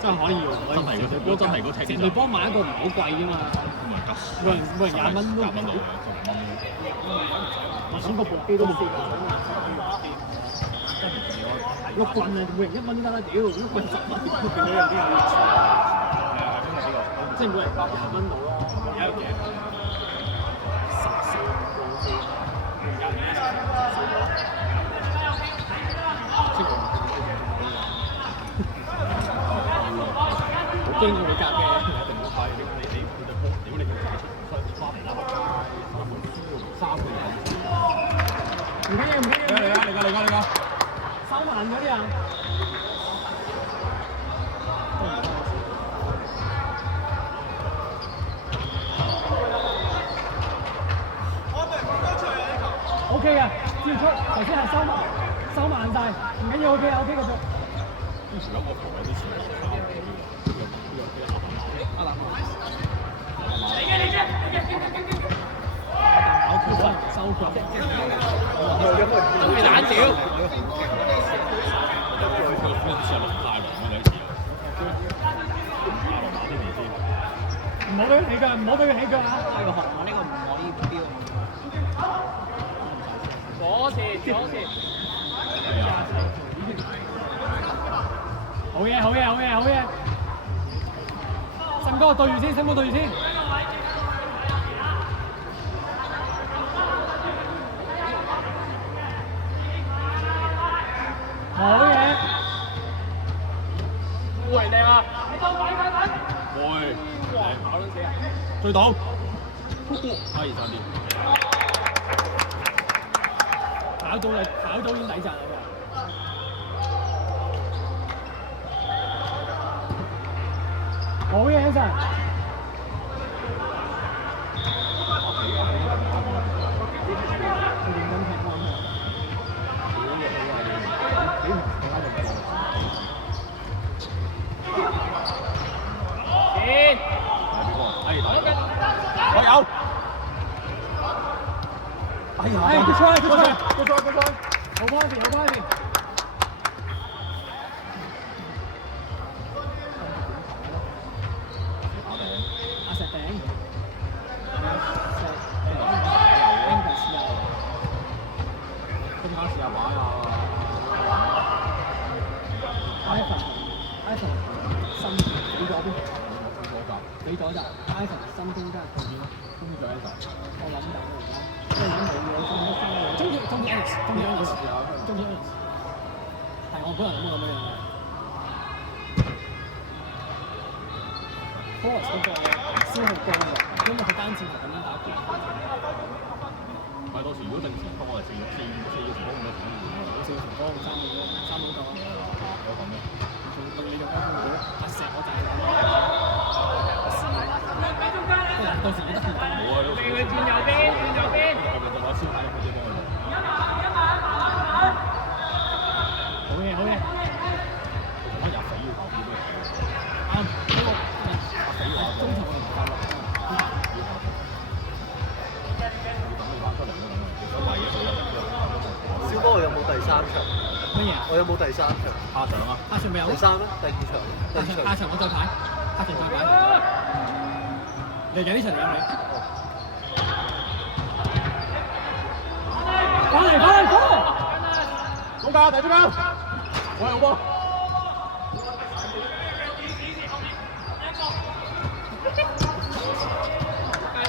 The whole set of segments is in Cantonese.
真係可以用，真係嗰隻波真係嗰踢。成隊波買一個唔係好貴啫嘛，每人20蚊都唔到。我諗個部機都冇400蚊。碌棍啊，每人1蚊都得啦，屌！碌棍10蚊，變咗有啲人要錢。即係每人20蚊到咯。而家有幾多？14個。好驚佢夾嘅，一定唔快嘅。你對波，屌你花皮啦！3個人。唔緊要，唔緊要。嚟㗎！收慢嗰啲啊！OK 嘅，照出。頭先係收慢晒，唔緊要 OK 繼續。之前有個球有啲似收腳，都係蛋屌。唔好俾佢起腳，唔好俾佢起腳啊！呢個學我呢個唔可以標。左前。好嘢！森哥對住先，好嘢！喂，靚啊！喂，跑撚死啊！追到，可以再練。跑到已經抵賺啦！好嘢，Anson！我有。決賽！好關鍵！阿石頂。今晚試下玩啊！Ivan 新俾咗邊？俾咗咋 ？Ivan 新中間後面，跟住喺度。我諗緊而家，即係已經冇咗新咗翻嚟。中意 Alex。係我本人諗咁樣嘅。Forest 嗰個先係高嘅，因為佢單箭係咁樣打嘅。唔係到時如果正前鋒我哋4個前鋒咁樣4個前鋒3個夠。有咁咩？仲你用開空股，阿石我就係到時記得冇啊，俾佢轉右邊。係咪就攞先牌嗰啲幫佢？好嘢！我入死要講啲咩？啱，呢個死話中場我哋唔快樂。等你玩出嚟咯，想買嘢做入。小哥，我有冇第3場？乜嘢啊？我有冇第3場？下場啊！下場未有？第3咩？第2場？下場我再排，嚟緊呢場有你。翻嚟！中間，第中間，我有波。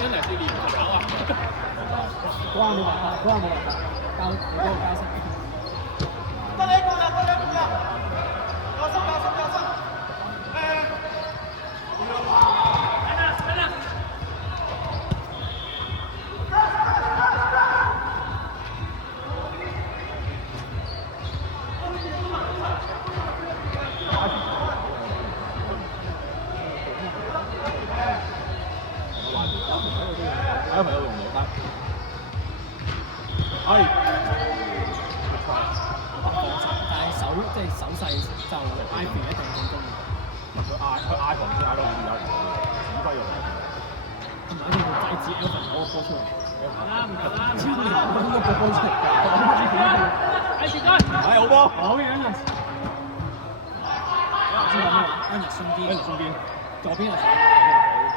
真係練唔搞啊！嗰下冇辦法，交息。得你一個啦！有心！有朋友用嚟得。係。但係手勢就 Ivy 一定進攻。佢嗌同先嗌到有人指揮用。同埋一定要制止 Elvin 嗰個波出嚟。超難嗰個波出嚟。係好波。好嘢啊！知道咩？安日順邊，身邊，左邊係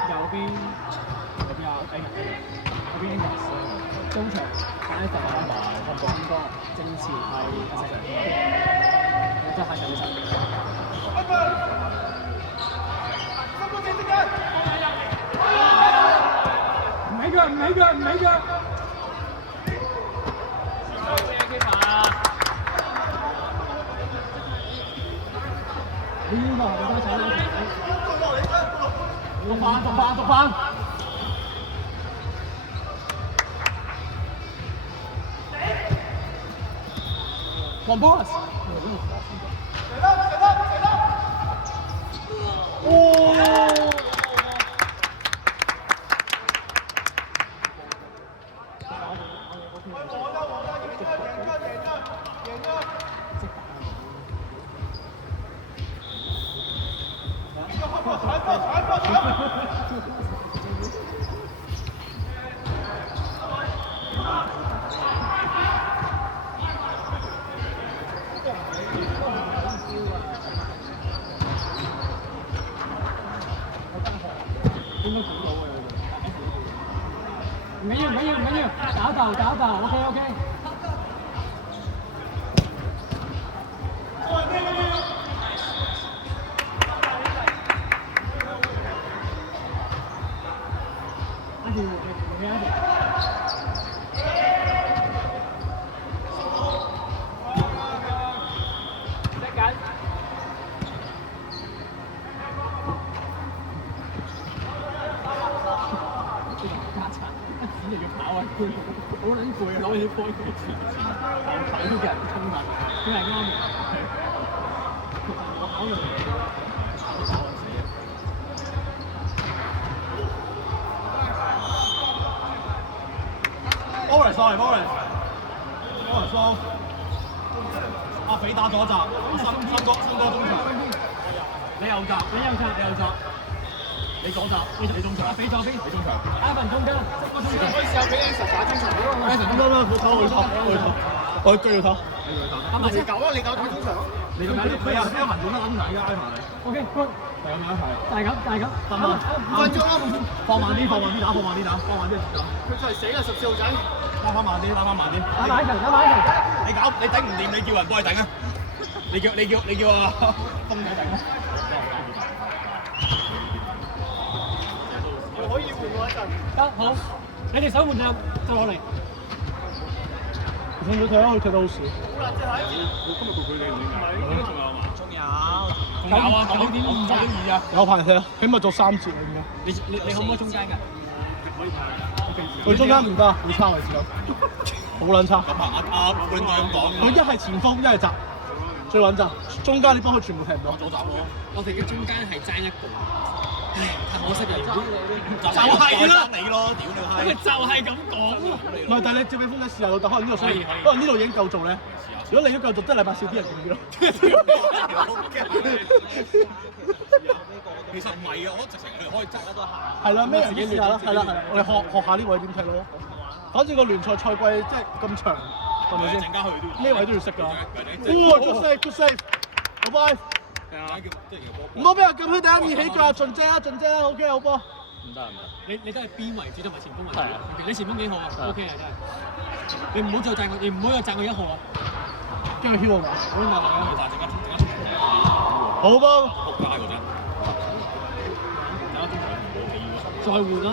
右邊啊 A 右邊 A 中場擺第三排漢哥，正前係阿石，即係下場嘅時唔起腳，唔起腳，唔起腳。呢個係多彩啦！讀翻。One boss。應該估到嘅，唔緊要，搞鬥 ，OK。好撚攰啊！攞起波前後睇嘅人衝埋，佢係啱嘅。我考慮Morris 阿肥打左閘，新哥中場，你右閘，你左閘，你中場，阿肥左邊，你中場，阿文中間，可以試下俾你實打中場。得，佢唞，我追要唞。啱埋先，你搞中場。你咁樣，你啊，阿文做乜撚嚟㗎？挨埋你。OK， good。係咁樣，係。大咁。得啦，5分鐘啦，放慢啲，打。佢就係死啦，14號仔。打翻慢啲。打埋一齊。你頂唔掂，你叫人幫你頂啊！你叫啊，東仔頂啊！可以換我一陣。得好，你哋手換就落嚟。你睇下佢踢得好少。好難隻蟹。今日佢哋唔應仲有嘛？仲有啊，9.2啊！有排踢，起碼做3節啦應該。你可唔可以中間㗎？佢中間唔得，好差位置咯，好撚差。阿冠隊咁講，佢一係前鋒，一係閘，最穩陣。中間你幫佢全部踢唔到。左閘咯。我哋嘅中間係爭一個，唉，太可惜啦！就係啦，你咯，屌你閪！就係咁講。唔係，但係你接俾風仔試下咯，但可能呢度可能呢度已經夠做咧。如果你都夠做，即係禮拜四啲人勁啲咯。其實唔係啊，我直情佢哋可以執得都係。係啦，咩人試下啦？係啦，我哋學下呢位點踢咯。反正個聯賽賽季即係咁長，係咪先？陣間去都咩位都要識㗎。哇 good save，好波！唔好俾人撳佢第一面起腳，盡啫啦，OK 好波。唔得。你都係邊為主同埋前鋒為主。係啊。你前鋒幾好啊 ？OK 啊，真係。你唔好再讚佢，你唔好再讚佢1號啊！跟住囂啊嘛。好嘛，好波。再換啦，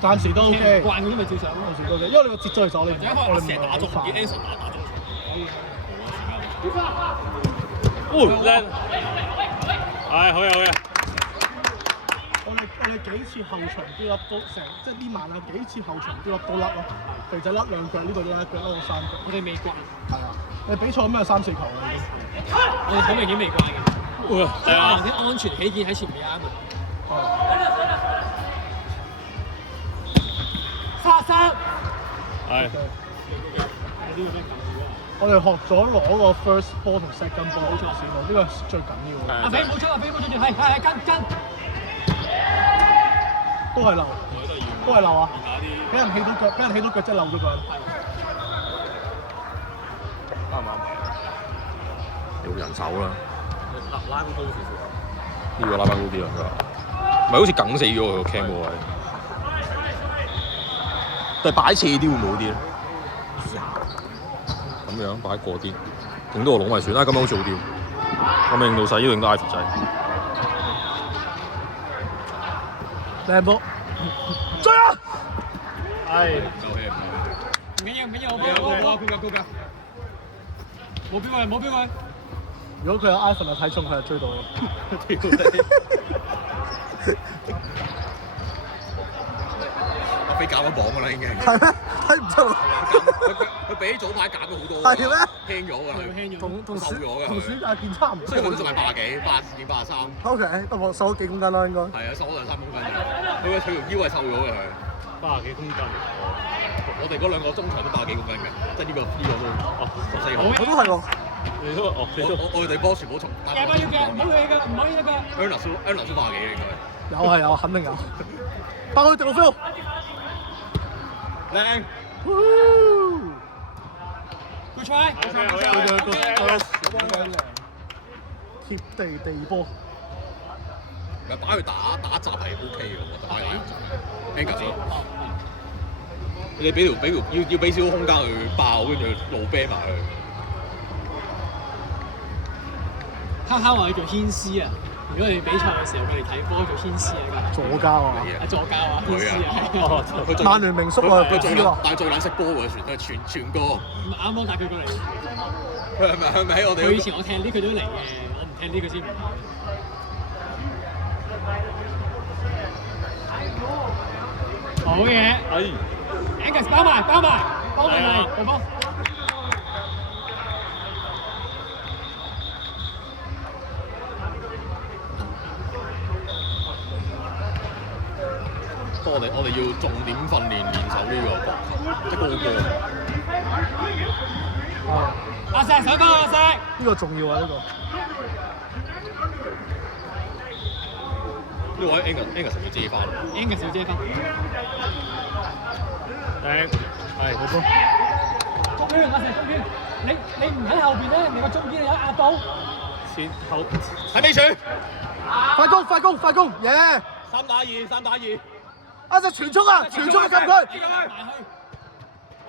暫時都 OK。慣嗰啲咪照上咯，暫時都 OK，因為你個節奏係走你唔係。我哋成日打中，見 Anson 打中。靚。係好嘅。我哋幾次後場丟粒都成，即係呢晚啊幾次後場丟粒都甩咯。肥仔甩2腳，呢個都甩1腳，甩到3腳。我哋未慣。係啊。你比賽咁有3、4球啦已經。我哋好明顯未慣嘅。係啊。啲安全起見喺前面啱啊。殺！係。我哋學咗攞個 first ball 同 second ball 先咯，呢個最緊要嘅。阿飛冇錯，係跟。都係漏啊！俾人起到腳，真係漏咗個人。啱唔啱？有人手啦。拉高少少。呢個拉翻高啲啊！佢話，唔係好似梗死咗佢個 cam 嗰位，但係擺斜啲會唔會好啲咧？咁樣擺過啲，影到個籠咪算啦。咁樣好似好啲，咁咪影到細，要影到 Ivy 仔。靚波，追啊！係。唔緊要，唔緊要，我冇標佢，冇標佢。如果佢有 iPhone 嘅體重，佢就追到咯。阿飛減咗磅㗎啦，已經。係咩？睇唔出喎。佢比早排減咗好多。係咩？輕咗㗎佢。同瘦咗㗎同暑假見差唔多。雖然佢都仲係82幾，83。OK，都冇瘦咗幾公斤啦，應該。係啊，瘦咗2、3公斤咋。佢條腰係瘦咗嘅佢。80幾公斤。我哋嗰兩個中場都80幾公斤嘅，即係呢個都14號。我都係喎。你都我哋隊波全部重。夾啊要夾，唔好理㗎，唔可以得㗎。Ernest 80幾嘅應該。有，肯定有。包佢掉個 feel。靚。Good try。貼地波。其實擺佢打閘係 OK 嘅，我覺得。Angus 你俾條要俾少少空間佢爆，跟住路啤埋佢。哈哈話佢做牽絲啊！如果你比賽嘅時候，佢哋睇波做牽絲啊！左膠啊！助教啊，牽絲啊！曼聯名宿啊，佢知喎。但係最撚識波喎，傳歌。唔啱啱帶佢過嚟。佢係咪喺我哋？佢以前我踢呢佢都嚟嘅，我唔踢呢佢先唔嚟。好嘢！Angus 包埋，幫佢對方。我哋要重點訓練練手呢個角，即係高波。阿石上翻阿石，呢個重要啊！呢個。呢位 Angus 要遮翻。Angus 要遮翻。係好波。中圈阿石中圈，你唔喺後邊咧，人哋個中堅有壓到。前後喺尾處。快攻，耶！3打2。阿隻傳速啊，傳速啊，撳佢。埋去。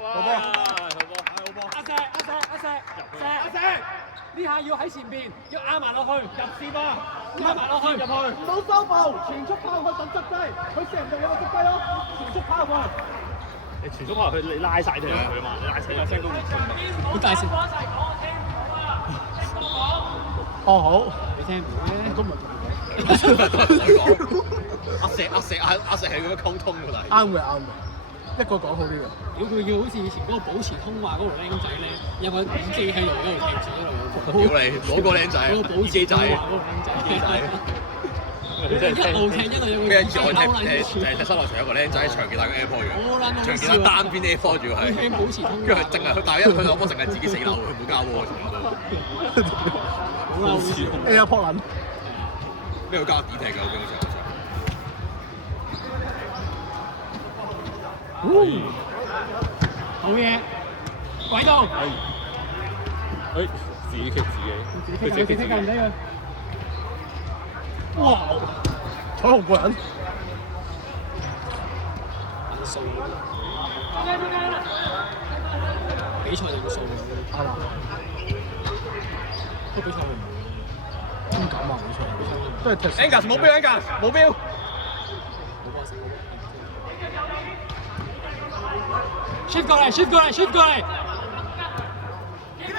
好波！阿石，呢下要喺前邊，要壓埋落去，入線啊！壓埋落去，入去。唔好收步，傳速拋去等側低，佢射唔到有個側低咯，傳速拋去。你傳中話佢你拉晒佢嘛，你拉扯個聲都唔出。好大聲！哦好，你聽唔到咩？都唔係阿石係咁樣溝通㗎啦。啱嘅，一個講好啲嘅。如果佢要好似以前嗰個保持通話嗰個僆仔咧，有個耳機喺度一路聽住一路。屌你，攞個僆仔，嗰個保持通話嗰個僆仔。一路聽一路有個。咩？以前我踢室內場有個僆仔，長期戴個 AirPod 嘅，長期戴單邊 AirPod 住係。聽保持通話。跟住佢淨係佢，但係因為佢兩方淨係自己死扭，佢冇交波全部都。好嬲！ AirPod 撚。呢個加底踢㗎，我經常。好嘢，鬼到！自己棘自己，佢自己踢唔使佢。哇！彩虹過人。數。比賽有數。啱啦。都比賽唔會。點解啊？比賽都係踢。Angus 冇標 ，Angus 冇標。shift 過嚟！靚！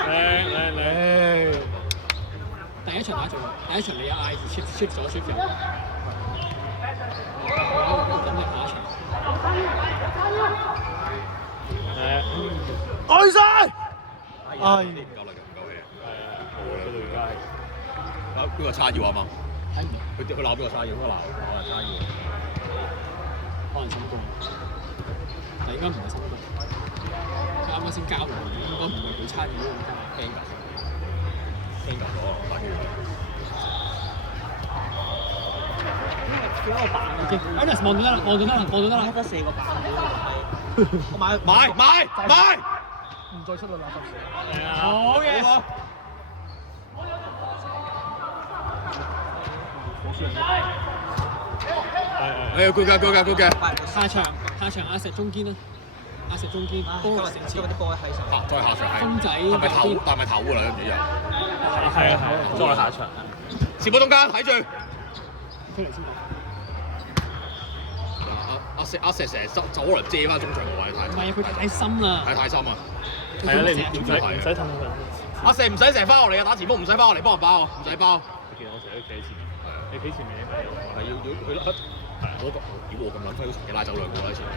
第一場打做，第一場你有嗌 shift 咗 shift 咗。咁你下一場。愛晒！唔夠力，唔夠氣。邊個叉腰啊嘛？睇唔到。佢鬧邊個叉腰？嗰個鬧叉腰。可能成功，但應該唔係成功。啱先交流，應該唔係佢參與咯。Angus 咗，Angus 望到得啦，得4個板。買！唔再出到垃圾時。好嘢！火箭哎，good 嘅，good 嘅，good 嘅。下場阿石中堅啦，阿石中堅波成次啲波喺上。再下場係風仔係咪頭？但係咪頭㗎啦？跟住又係啊，再下場。前波中間睇住。出嚟先。阿石成日走可能借翻中場個位睇。唔係啊，佢太深啦。太深啊！係啊，你唔使氹佢。阿石唔使成日翻落嚟啊！打前鋒唔使翻落嚟幫人包，唔使包。其實我成日都企喺前面，你企前面你係要佢甩。我屌我咁撚飛，好神嘅拉走兩個喺前面。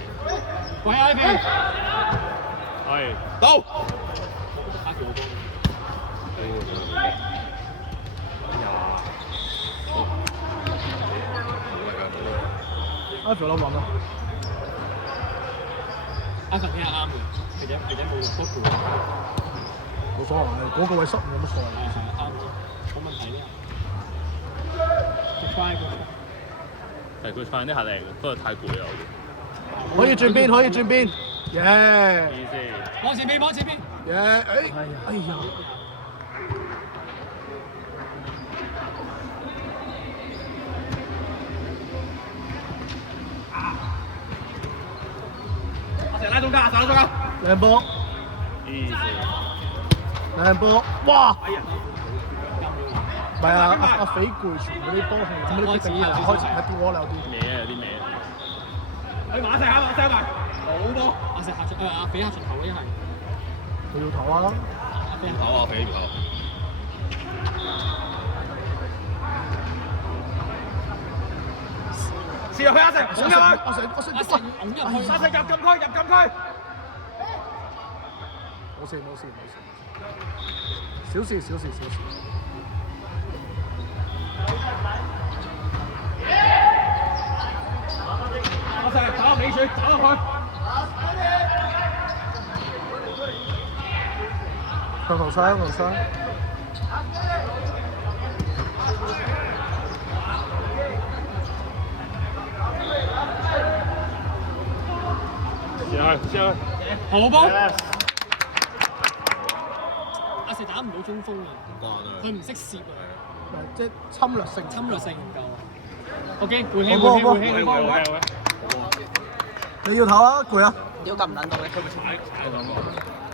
喂啊呢邊。係到。打叫我。阿條佬揾啊！阿神聽係啱嘅，其實冇用多顧。冇所謂，嗰個位失誤有乜所謂？係啱，冇問題嘅。try 過。係佢快啲下嚟，不過太攰啦。可以轉邊，可以轉邊，耶！意思。往前邊，往前邊。耶！哎呀！阿石拉中間，阿石拉中間。靚波，靚波，哇！唔係啊，阿匪攰，全部啲波係咁啲決定開始喺邊窩啦有啲。歪啊，有啲歪。你馬石埋，好波。阿石下場，阿比下場頭呢係。佢要投啊！投啊，肥投。試入去阿石，拱入去。阿成阿石拱入去。阿石入禁區。冇事，小事。阿石走入尾柱，走入去。向後生。試去。好波。阿石打唔到中鋒啊，佢唔識攝啊，即係侵略性唔夠。OK，換氣。你要投啊，攰啊！屌咁撚到嘅，佢會踩。